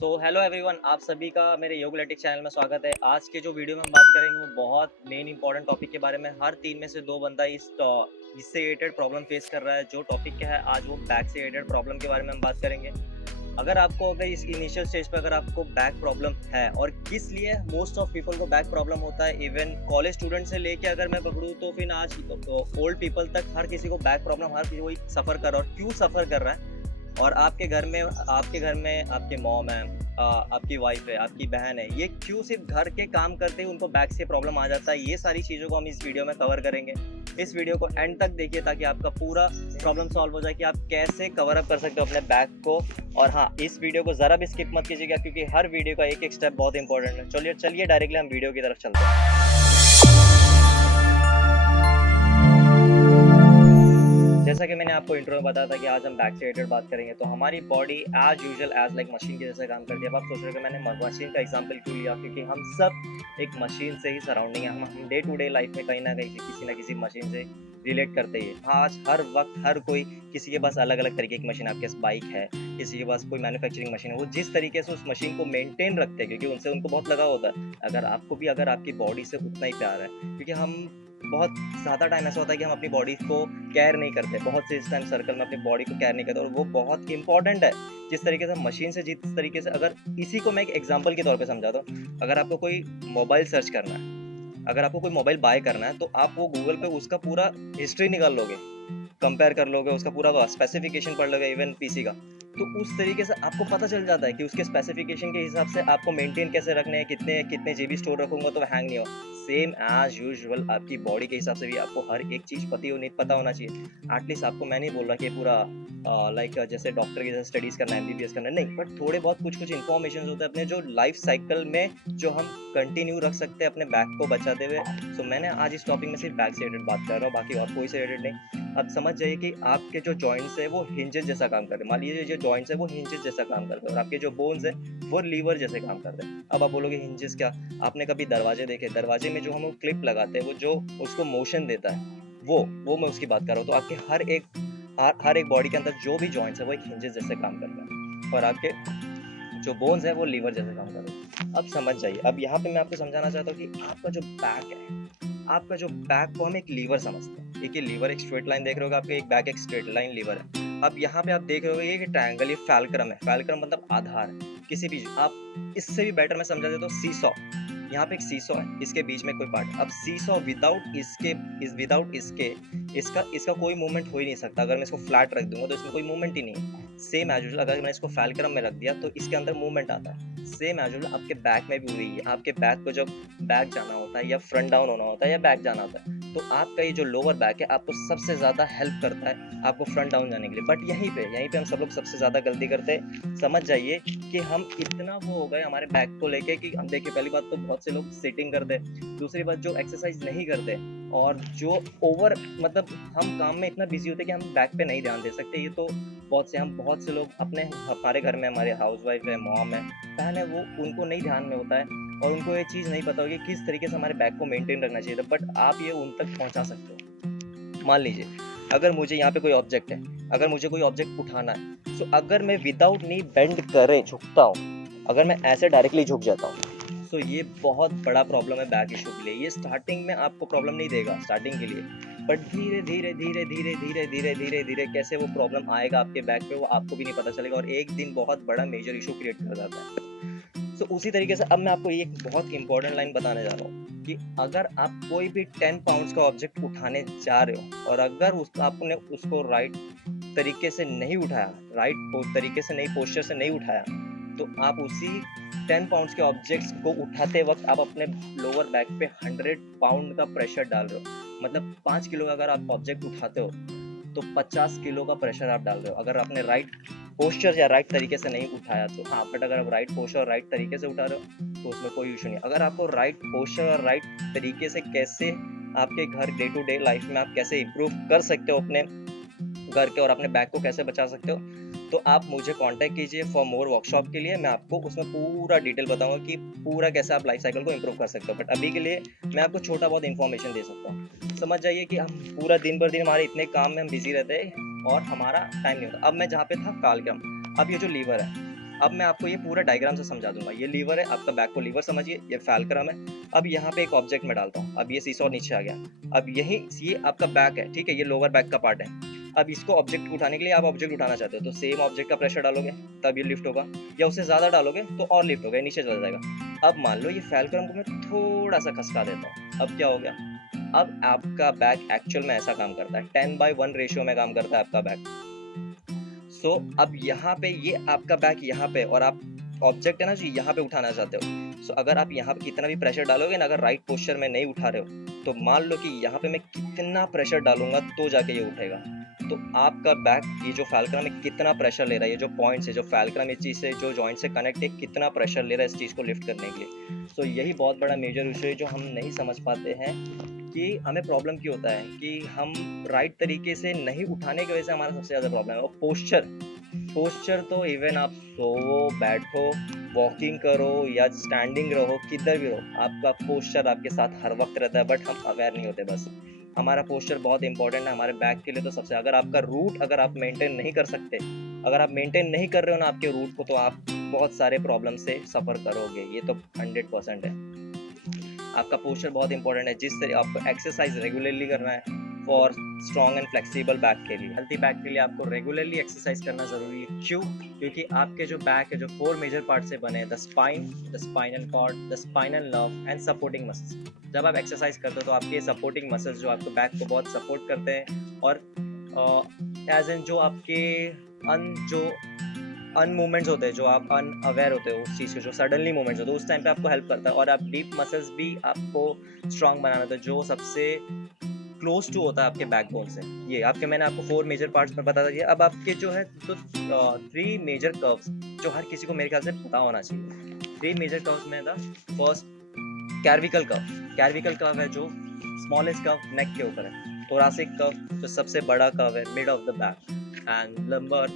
Hello everyone, आप सभी का मेरे योगलेटिक चैनल में स्वागत है। आज के जो वीडियो में हम बात करेंगे वो बहुत मेन इंपॉर्टेंट टॉपिक के बारे में। हर 3 में से 2 बंदा इससे रिलेटेड प्रॉब्लम फेस कर रहा है। जो टॉपिक क्या है आज, वो बैक से रिलेटेड प्रॉब्लम के बारे में हम बात करेंगे। अगर इस इनिशियल स्टेज पे अगर आपको बैक प्रॉब्लम है, और किस लिए मोस्ट ऑफ पीपल को बैक प्रॉब्लम होता है, इवन कॉलेज स्टूडेंट से लेके अगर मैं पकड़ूँ तो फिर आज तो ओल्ड पीपल तक हर किसी को बैक प्रॉब्लम, हर किसी को सफ़र कर रहा है। और क्यों सफ़र कर रहा है? और आपके घर में आपके मॉम है, आपकी वाइफ है, आपकी बहन है, ये क्यों सिर्फ घर के काम करते ही उनको बैक से प्रॉब्लम आ जाता है? ये सारी चीज़ों को हम इस वीडियो में कवर करेंगे। इस वीडियो को एंड तक देखिए ताकि आपका पूरा प्रॉब्लम सॉल्व हो जाए कि आप कैसे कवर अप कर सकते हो अपने बैक को। और हाँ, इस वीडियो को ज़रा भी स्किप मत कीजिएगा क्योंकि हर वीडियो का एक-एक स्टेप बहुत इंपॉर्टेंट है। चलिए चलिए डायरेक्टली हम वीडियो की तरफ चलते हैं। जैसा कि मैंने आपको इंट्रो में बताया था कि आज हम बैक से रिलेटेड बात करेंगे, तो हमारी body as usual as like machine के जैसे काम करती है। अब आप सोच रहे हो कि मैंने मशीन का एग्जांपल क्यों लिया, क्योंकि हम सब एक मशीन से ही सराउंडिंग है। हम डे टू डे लाइफ में कहीं ना कहीं किसी ना किसी मशीन से रिलेट करते ही हैं। आज हर वक्त हर कोई, किसी के पास अलग अलग तरीके की मशीन, आपके पास बाइक है, किसी के पास कोई मैन्युफैक्चरिंग मशीन है, वो जिस तरीके से उस मशीन को मेंटेन रखते हैं क्योंकि उनसे उनको बहुत लगाव होता है। अगर आपकी बॉडी से उतना ही प्यार है, क्योंकि हम बहुत ज़्यादा टाइम ऐसा होता है कि हम अपनी बॉडी को केयर नहीं करते, बहुत से इस टाइम सर्कल में अपनी बॉडी को केयर नहीं करते, और वो बहुत इंपॉर्टेंट है। जिस तरीके से मशीन से, जिस तरीके से, अगर इसी को मैं एक एग्जांपल के तौर पे समझाता हूँ, अगर आपको कोई मोबाइल सर्च करना है, अगर आपको कोई मोबाइल बाय करना है, तो आप वो गूगल पे उसका पूरा हिस्ट्री निकाल लोगे, कंपेयर कर लोगे, उसका पूरा स्पेसिफिकेशन पढ़ लोगे, इवन पीसी का। तो उस तरीके से आपको पता चल जाता है कि उसके स्पेसिफिकेशन के हिसाब से आपको मेंटेन कैसे रखने हैं, कितने कितने जीबी स्टोर रखूंगा तो हैंग नहीं हो। सेम एज यूजुअल आपकी बॉडी के हिसाब से भी आपको हर एक चीज़ पता होना चाहिए। एटलीस्ट आपको मैं नहीं बोल रहा कि पूरा लाइक जैसे डॉक्टर की जैसे स्टडीज़ करना है, एमबीबीएस करना है, नहीं, बट थोड़े बहुत कुछ कुछ इन्फॉर्मेशन होते हैं अपने जो लाइफ साइकिल में, जो हम कंटिन्यू रख सकते हैं अपने बैक को बचाते हुए। सो मैंने आज इस टॉपिक में सिर्फ बैक से रिलेटेड बात कर रहा हूँ, बाकी और कोई से रिलेटेड नहीं। अब समझ जाइए कि आपके जो जॉइंट्स है वो हिंजेस जैसा काम कर रहे हैं। मान लीजिए जो जॉइंट्स है वो हिंजेस जैसा काम करते हैं, और आपके जो बोन्स है वो लीवर जैसे काम करते हैं। अब आप बोलोगे हिंजेस क्या? आपने कभी दरवाजे देखे? दरवाजे में जो हम क्लिप लगाते हैं, वो जो उसको मोशन देता है, वो मैं उसकी बात कर रहा हूँ। तो आपके हर एक बॉडी के अंदर जो भी जॉइंट्स है वो एक हिंजेस जैसे काम करते हैं, और आपके जो बोन्स है वो लीवर जैसे काम कर रहे हैं। अब समझ जाइए, अब यहाँ पे मैं आपको समझाना चाहता हूँ कि आपका जो बैक है, आपका जो बैक को हम एक लीवर समझते हैं। देखिए लीवर एक स्ट्रेट लाइन देख रहे होगे, आपके एक बैक एक स्ट्रेट लाइन लीवर है। अब यहाँ पे आप देख रहे होगे ये ट्रायंगल, ये फैलक्रम है। फैलक्रम मतलब आधार। किसी भी, आप इससे भी बेटर मैं समझा देता हूँ, सीसॉ। यहाँ पे एक सीसॉ है, इसके बीच में कोई पार्ट। अब सीसॉ विदाउट इसके इसका इसका कोई मूवमेंट हो ही नहीं सकता। अगर मैं इसको फ्लैट रख दूंगा तो इसमें कोई मूवमेंट ही नहीं है। सेम एज यूजुअल अगर मैं इसको फैलक्रम में रख दिया तो इसके अंदर मूवमेंट आता है। सेम एज यूजुअल आपके बैक में भी वही है। आपके बैक को जब बैक जाना होता है या फ्रंट डाउन होना होता है या बैक जाना होता है, तो आपका ये जो लोअर बैक है आपको सबसे ज़्यादा हेल्प करता है आपको फ्रंट डाउन जाने के लिए। बट यहीं पे हम सब लोग सबसे ज़्यादा गलती करते हैं। समझ जाइए कि हम इतना वो हो गए हमारे बैक को लेके कि हम देखिए, पहली बात तो बहुत से लोग सिटिंग करते हैं, दूसरी बात जो एक्सरसाइज नहीं करते, और जो ओवर मतलब हम काम में इतना बिजी होते हैं कि हम बैक पे नहीं ध्यान दे सकते। ये तो बहुत से लोग अपने, हमारे घर में हमारे हाउसवाइफ है, मॉम है, बहन है, वो उनको नहीं ध्यान में होता है, और उनको ये चीज़ नहीं पता होगी किस तरीके से हमारे बैक को मेंटेन रखना चाहिए था। बट आप ये उन तक पहुंचा सकते हो। मान लीजिए अगर मुझे यहाँ पे कोई ऑब्जेक्ट है, अगर मुझे कोई ऑब्जेक्ट उठाना है, सो अगर मैं विदाउट नी बेंड करे झुकता हूँ, अगर मैं ऐसे डायरेक्टली झुक जाता हूँ, सो ये बहुत बड़ा प्रॉब्लम है बैक इशू के लिए। ये स्टार्टिंग में आपको प्रॉब्लम नहीं देगा स्टार्टिंग के लिए, बट धीरे धीरे धीरे धीरे धीरे धीरे धीरे धीरे कैसे वो प्रॉब्लम आएगा आपके बैक पे, वो आपको भी नहीं पता चलेगा, और एक दिन बहुत बड़ा मेजर इशू क्रिएट कर जाता है। सो उसी तरीके से अब मैं आपको एक बहुत इंपॉर्टेंट लाइन बताने जा रहा हूँ कि अगर आप कोई भी 10 पाउंड्स का ऑब्जेक्ट उठाने जा रहे हो, और अगर आपने उसको राइट तरीके से नहीं उठाया, राइट तरीके से नहीं, पोस्चर से नहीं उठाया, तो आप उसी 10 पाउंड्स के ऑब्जेक्ट्स को उठाते वक्त आप अपने लोअर बैक पे 100 पाउंड का प्रेशर डाल रहे हो। मतलब 5 किलो का अगर आप ऑब्जेक्ट उठाते हो तो 50 किलो का प्रेशर आप डाल रहे हो, अगर आपने राइट पोस्चर या राइट तरीके से नहीं उठाया तो। हाँ, बट अगर आप राइट पोस्चर और राइट तरीके से उठा रहे हो तो उसमें कोई इशू नहीं। अगर आपको राइट पोस्चर और राइट तरीके से कैसे आपके घर डे टू डे लाइफ में आप कैसे इम्प्रूव कर सकते हो अपने घर के, और अपने बैक को कैसे बचा सकते हो, तो आप मुझे कांटेक्ट कीजिए फॉर मोर वर्कशॉप के लिए। मैं आपको उसमें पूरा डिटेल बताऊंगा कि पूरा कैसे आप लाइफ साइकिल को इम्प्रूव कर सकते हो। बट अभी के लिए मैं आपको छोटा बहुत इन्फॉर्मेशन दे सकता हूँ। समझ जाइए कि हम पूरा दिन भर दिन हमारे इतने काम में हम बिजी रहते हैं और हमारा टाइम नहीं होता। अब मैं जहाँ पे था कालक्रम, अब ये जो लीवर है, अब मैं आपको ये पूरा डायग्राम से समझा दूंगा। ये लीवर है, आपका बैक को लीवर समझिए, ये फैल्क्रम है। अब यहाँ पे एक ऑब्जेक्ट मैं डालता हूँ, अब ये सीसॉ नीचे आ गया। अब यही ये आपका बैक है, ठीक है, ये लोअर बैक का पार्ट है। अब इसको ऑब्जेक्ट को उठाने के लिए आप ऑब्जेक्ट उठाना चाहते हो तो सेम ऑब्जेक्ट का प्रेशर डालोगे तब ये लिफ्ट होगा, या उससे ज़्यादा डालोगे तो और लिफ्ट होगा, नीचे चला जाएगा। अब मान लो ये फैल्क्रम को मैं थोड़ा सा खसका देता हूँ, अब क्या हो गया? अब आपका बैक एक्चुअल में ऐसा काम करता है, 10:1 रेशियो में काम करता है आपका बैक। सो अब यहाँ पे ये आपका बैक यहाँ पे, और आप ऑब्जेक्ट है ना जी यहाँ पे उठाना चाहते हो। सो अगर आप यहाँ पे कितना भी प्रेशर डालोगे ना, अगर राइट पोस्चर में नहीं उठा रहे हो तो मान लो कि यहाँ पे मैं कितना प्रेशर डालूंगा तो जाके ये उठेगा। तो आपका बैक, ये जो फैल्क्रम है कितना प्रेशर ले रहा है, ये जो पॉइंट्स है, जो फैल्क्रम इस चीज़ से जो जॉइंट से कनेक्ट है कितना प्रेशर ले रहा है इस चीज़ को लिफ्ट करने के लिए। सो यही बहुत बड़ा मेजर इशू है जो हम नहीं समझ पाते हैं कि हमें प्रॉब्लम क्यों होता है कि हम राइट तरीके से नहीं उठाने की वजह से हमारा सबसे ज़्यादा प्रॉब्लम है। और पोस्चर तो इवन आप सोवो, बैठो, वॉकिंग करो या स्टैंडिंग रहो, किधर भी रहो, आपका पोस्चर आपके साथ हर वक्त रहता है, बट हम अवेयर नहीं होते। बस हमारा पोस्चर बहुत इंपॉर्टेंट है हमारे बैक के लिए। तो सबसे अगर आपका रूट अगर आप मेंटेन नहीं कर सकते, अगर आप मेंटेन नहीं कर रहे हो ना आपके रूट को, तो आप बहुत सारे प्रॉब्लम से सफ़र करोगे, ये तो 100% है। आपका पोस्चर बहुत इंपॉर्टेंट है, जिस तरह आपको एक्सरसाइज रेगुलरली करना है for strong and flexible back के लिए। हेल्थी बैक के लिए आपको रेगुलरली एक्सरसाइज करना जरूरी है। क्यों? क्योंकि आपके जो बैक है जो 4 मेजर पार्ट से बने हैं, the spine, the spinal cord, the spinal nerve and supporting muscles. जब आप एक्सरसाइज करते हो तो आपके सपोर्टिंग मसल्स जो आपको बैक को बहुत सपोर्ट करते हैं, और एज एन जो आपके जो मूवमेंट्स होते हैं, जो आप अनअवेयर होते हो उस चीज़ के, जो सडनली मूवमेंट्स होते हैं उस टाइम पे आपको हेल्प करता है। और आप डीप मसल्स भी आपको स्ट्रांग बनाना होता है, जो सबसे क्लोज टू होता है आपके बैकबोन से। ये आपके, मैंने आपको 4 मेजर पार्ट्स में बता दिया। अब आपके जो है तो 3 मेजर कर्व्स जो हर किसी को मेरे ख्याल से पता होना चाहिए। 3 मेजर कर्व्स में था फर्स्ट कैर्विकल कर्व। कैर्विकल कर्व है जो स्मॉलेस्ट कर्व नेक के ऊपर है। थोरासिक कर्व जो सबसे बड़ा कर्व है mid of the back, and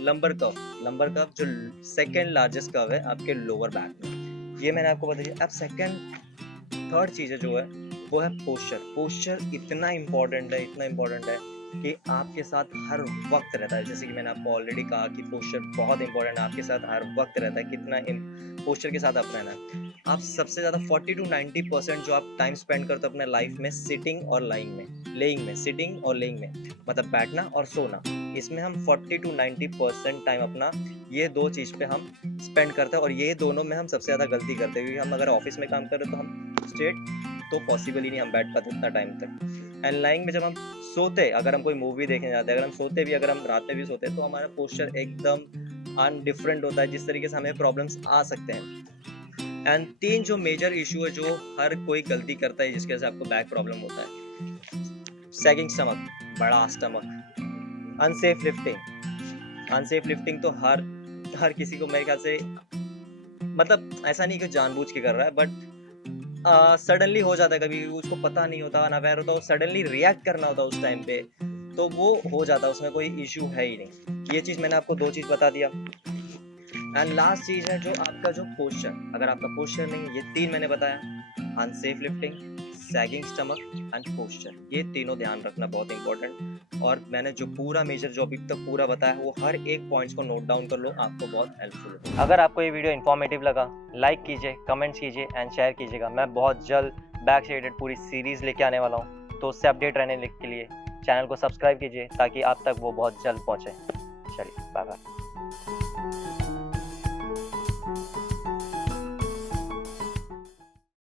lumbar curve जो सेकंड लार्जेस्ट कर्व है आपके लोअर बैक में। ये मैंने आपको बता दिया। अब सेकंड थर्ड चीज़ है जो है वो है पोस्चर इतना इम्पोर्टेंट है कि आपके साथ हर वक्त रहता है। जैसे कि मैंने आपको ऑलरेडी कहा कि पोस्चर बहुत इंपॉर्टेंट है, आपके साथ हर वक्त रहता है। कितना पोस्चर के साथ आप रहना है। आप सबसे ज़्यादा 40 to 90% जो आप टाइम स्पेंड करते हो अपने लाइफ में सिटिंग और लेइंग में, सिटिंग और लेइंग में, मतलब बैठना और सोना, इसमें हम 40 to 90% टाइम अपना ये 2 चीज़ पे हम स्पेंड करते हैं। और ये दोनों में हम सबसे ज़्यादा गलती करते हैं, क्योंकि हम अगर ऑफिस में काम कर रहे हैं तो हम स्ट्रेट तो पॉसिबल ही नहीं हम बैठ पाते उतना टाइम तक। एंड लाइंग में जब हम सोते, अगर हम कोई मूवी देखने जाते हैं, अगर हम सोते भी, अगर हम रात में भी सोते हैं, तो हमारा पोस्चर एकदम डिफरेंट होता है, जिस तरीके से हमें प्रॉब्लम्स आ सकते हैं। एंड 3 जो मेजर इशू है जो हर कोई गलती करता है जिसकी वजह से आपको बैक प्रॉब्लम होता है। सैगिंग स्टमक, बड़ा स्टमक, अनसेफ लिफ्टिंग तो हर किसी को मेरे ख्याल से, मतलब ऐसा नहीं कि जानबूझ के कर रहा है, बट सडनली हो जाता है कभी, उसको पता नहीं होता, अनअवेयर होता है, सडनली रिएक्ट करना होता है उस टाइम पे, तो वो हो जाता है, उसमें कोई इशू है ही नहीं। ये चीज़ मैंने आपको 2 चीज़ बता दिया। एंड लास्ट चीज़ है जो आपका जो पोस्चर, अगर आपका पोस्चर नहीं, ये 3 मैंने बताया, unsafe lifting, sagging stomach and posture, ये तीनों ध्यान रखना बहुत इंपॉर्टेंट। और मैंने जो पूरा मेजर जो अभी तक पूरा बताया वो हर एक पॉइंट्स को नोट डाउन कर लो, आपको बहुत हेल्पफुल है। अगर आपको ये वीडियो इन्फॉर्मेटिव लगा, लाइक कीजिए, कमेंट्स कीजिए एंड शेयर कीजिएगा। मैं बहुत जल्द बैक से रिलेटेड पूरी सीरीज़ लेके आने वाला हूँ, तो उससे अपडेट रहने के लिए चैनल को सब्सक्राइब कीजिए ताकि आप तक वो बहुत जल्द पहुँचे। चलिए, बाय बाय।